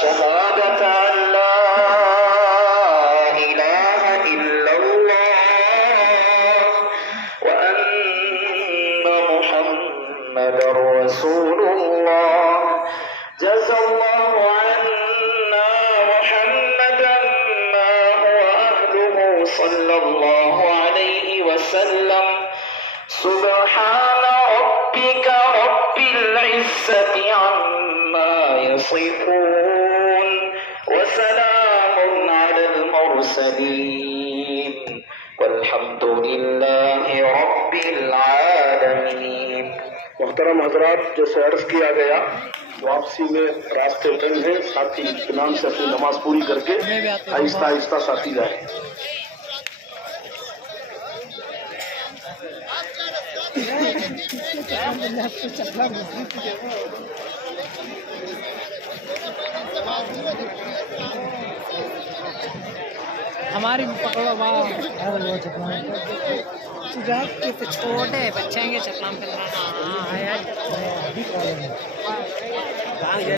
شهادة أن لا إله إلا الله وأن محمدا رسول الله جزا الله عنا محمدا ما هو أهله صلى الله عليه وسلم سبحان ربك رب العزة عما يصفون وسلام على المرسلين والحمد لله رب العالمين। मोहतरम हजरात, जैसे अर्ज किया गया वापसी में रास्ते तंग हैं, साथी इत्मीनान से अपनी नमाज पूरी करके आहिस्ता आहिस्ता साथी जाए। हमारी पकड़ो तो छोटे बच्चे के चकलाम पे